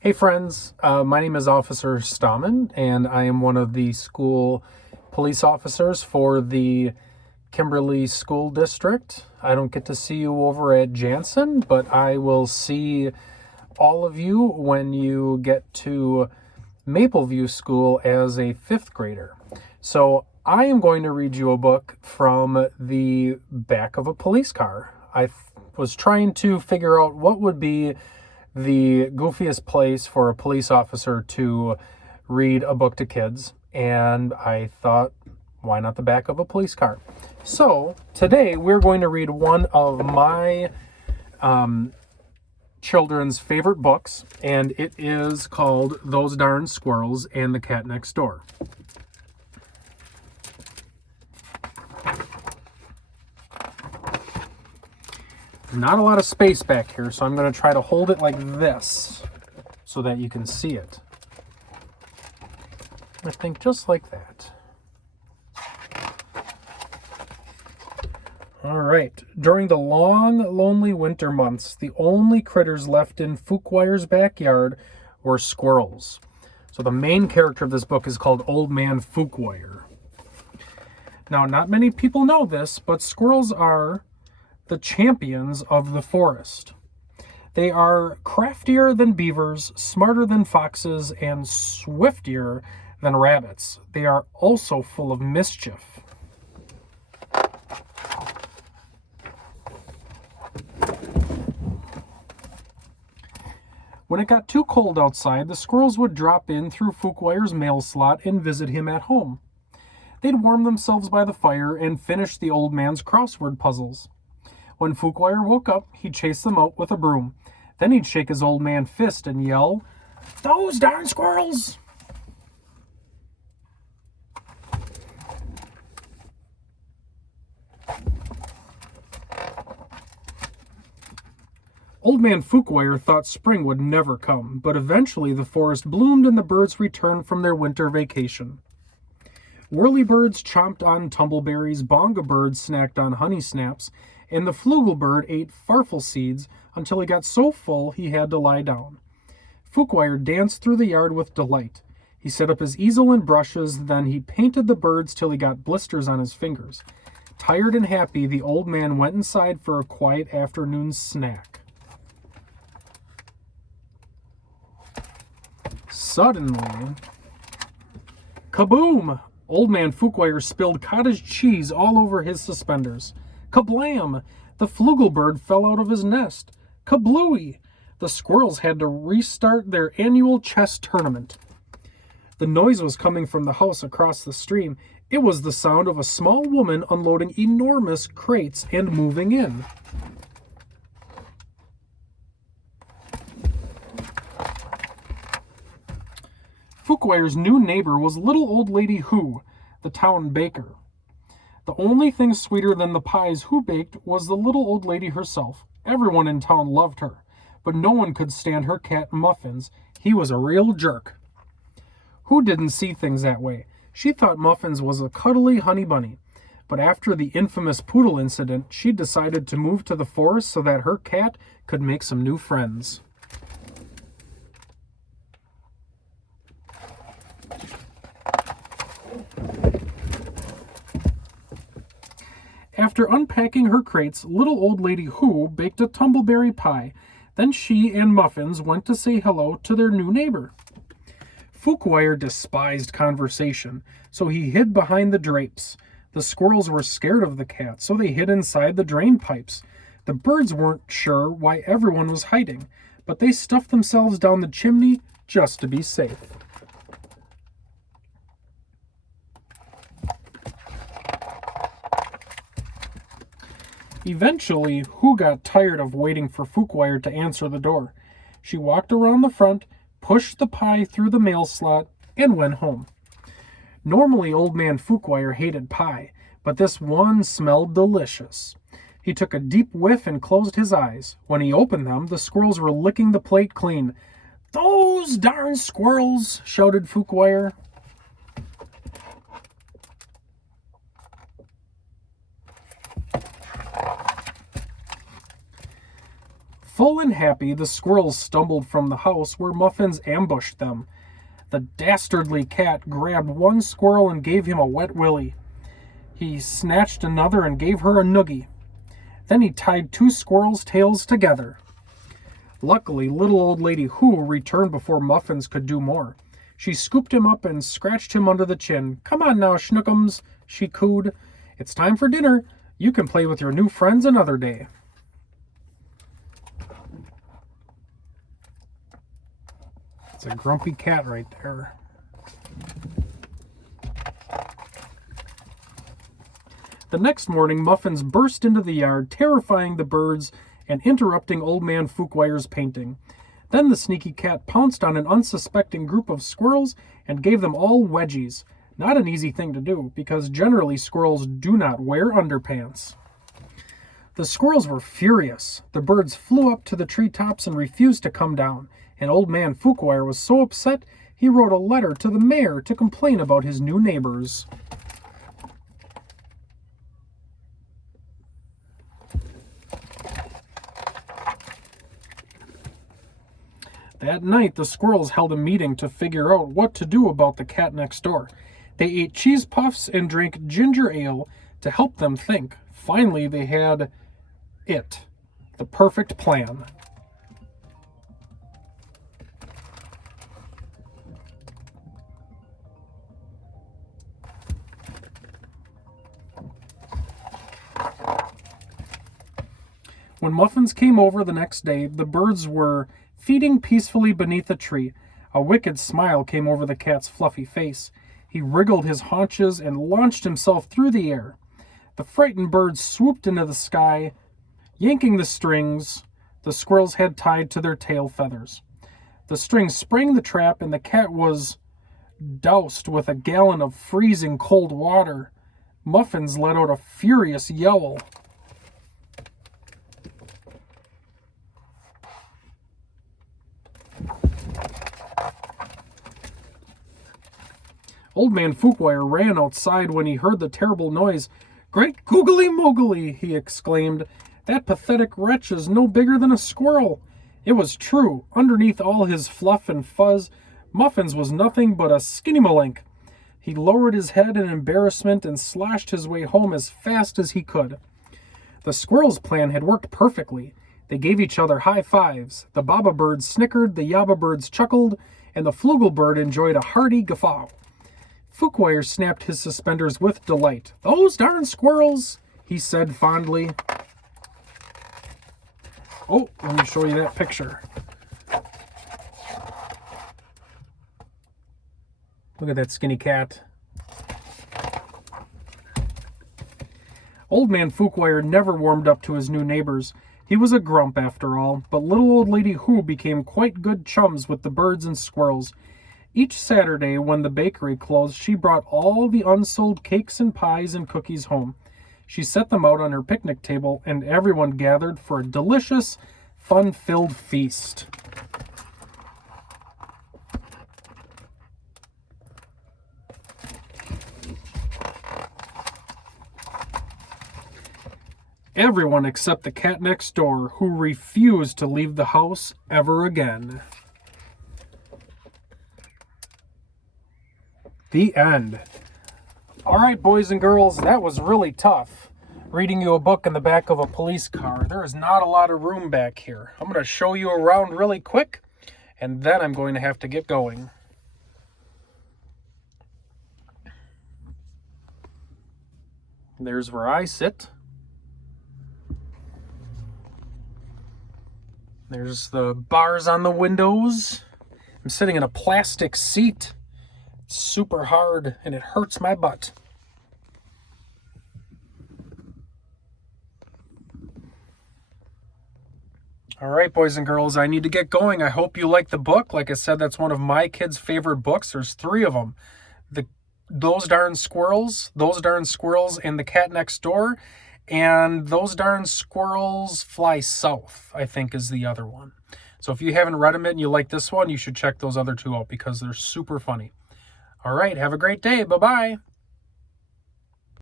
Hey friends, my name is Officer Stammen, and I am one of the school police officers for the Kimberly School District. I don't get to see you over at Jansen, but I will see all of you when you get to Mapleview School as a fifth grader. So I am going to read you a book from the back of a police car. I was trying to figure out what would be the goofiest place for a police officer to read a book to kids, and I thought, why not the back of a police car? So today we're going to read one of my children's favorite books, and it is called Those Darn Squirrels and the Cat Next Door. Not a lot of space back here, so I'm going to try to hold it like this so that you can see it. I think just like that. All right. During the long, lonely winter months, the only critters left in Fuquwire's backyard were squirrels. So the main character of this book is called Old Man Fuquwire. Now, not many people know this, but squirrels are the champions of the forest. They are craftier than beavers, smarter than foxes, and swifter than rabbits. They are also full of mischief. When it got too cold outside, the squirrels would drop in through Fuquwire's mail slot and visit him at home. They'd warm themselves by the fire and finish the old man's crossword puzzles. When Fuquwire woke up, he'd chase them out with a broom. Then he'd shake his old man fist and yell, "Those darn squirrels!" Old Man Fuquwire thought spring would never come, but eventually the forest bloomed and the birds returned from their winter vacation. Whirlybirds chomped on tumbleberries, bonga birds snacked on honey snaps, and the flugelbird ate farfel seeds until he got so full he had to lie down. Fuquwire danced through the yard with delight. He set up his easel and brushes, then he painted the birds till he got blisters on his fingers. Tired and happy, the old man went inside for a quiet afternoon snack. Suddenly, kaboom! Old Man Fuquwire spilled cottage cheese all over his suspenders. Kablam! The flugelbird fell out of his nest. Kablooey! The squirrels had to restart their annual chess tournament. The noise was coming from the house across the stream. It was the sound of a small woman unloading enormous crates and moving in. Fuquwire's new neighbor was little old Lady Who, the town baker. The only thing sweeter than the pies Who baked was the little old lady herself. Everyone in town loved her, but no one could stand her cat Muffins. He was a real jerk. Who didn't see things that way? She thought Muffins was a cuddly honey bunny, but after the infamous poodle incident, she decided to move to the forest so that her cat could make some new friends. After unpacking her crates, little old Lady Who baked a tumbleberry pie. Then she and Muffins went to say hello to their new neighbor. Fuquwire despised conversation, so he hid behind the drapes. The squirrels were scared of the cat, so they hid inside the drain pipes. The birds weren't sure why everyone was hiding, but they stuffed themselves down the chimney just to be safe. Eventually, Who got tired of waiting for Fuquwire to answer the door. She walked around the front, pushed the pie through the mail slot, and went home. Normally, Old Man Fuquwire hated pie, but this one smelled delicious. He took a deep whiff and closed his eyes. When he opened them, the squirrels were licking the plate clean. "Those darn squirrels!" shouted Fuquwire. Full and happy, the squirrels stumbled from the house where Muffins ambushed them. The dastardly cat grabbed one squirrel and gave him a wet willy. He snatched another and gave her a noogie. Then he tied two squirrels' tails together. Luckily, little old lady Who returned before Muffins could do more. She scooped him up and scratched him under the chin. "Come on now, Schnookums," she cooed. "It's time for dinner. You can play with your new friends another day." It's a grumpy cat right there. The next morning, Muffins burst into the yard, terrifying the birds and interrupting Old Man Fuquwire's painting. Then the sneaky cat pounced on an unsuspecting group of squirrels and gave them all wedgies. Not an easy thing to do, because generally squirrels do not wear underpants. The squirrels were furious. The birds flew up to the treetops and refused to come down, and Old Man Fuquwire was so upset he wrote a letter to the mayor to complain about his new neighbors. That night, the squirrels held a meeting to figure out what to do about the cat next door. They ate cheese puffs and drank ginger ale to help them think. Finally, they had the perfect plan. When Muffins came over the next day, the birds were feeding peacefully beneath a tree. A wicked smile came over the cat's fluffy face. He wriggled his haunches and launched himself through the air. The frightened birds swooped into the sky, yanking the strings the squirrels had tied to their tail feathers. The strings sprang the trap, and the cat was doused with a gallon of freezing cold water. Muffins let out a furious yowl. Old Man Fuquwire ran outside when he heard the terrible noise. "Great googly moogly," he exclaimed. "That pathetic wretch is no bigger than a squirrel." It was true. Underneath all his fluff and fuzz, Muffins was nothing but a skinny-malink. He lowered his head in embarrassment and slashed his way home as fast as he could. The squirrels' plan had worked perfectly. They gave each other high fives. The Baba birds snickered, the Yabba birds chuckled, and the Flugel bird enjoyed a hearty guffaw. Fuquwire snapped his suspenders with delight. "Those darn squirrels," he said fondly. Oh, let me show you that picture. Look at that skinny cat. Old Man Fuquwire never warmed up to his new neighbors. He was a grump after all, but little old lady Who became quite good chums with the birds and squirrels. Each Saturday, when the bakery closed, she brought all the unsold cakes and pies and cookies home. She set them out on her picnic table, and everyone gathered for a delicious, fun-filled feast. Everyone except the cat next door, who refused to leave the house ever again. The end. All right, boys and girls, that was really tough. Reading you a book in the back of a police car. There is not a lot of room back here. I'm going to show you around really quick, and then I'm going to have to get going. There's where I sit. There's the bars on the windows. I'm sitting in a plastic seat. It's super hard and it hurts my butt. All right, boys and girls, I need to get going. I hope you like the book. Like I said, that's one of my kids' favorite books. There's 3 of them. Those Darn Squirrels, and The Cat Next Door, and Those Darn Squirrels Fly South, I think is the other one. So if you haven't read them and you like this one, you should check those other 2 out because they're super funny. All right, have a great day. Bye-bye.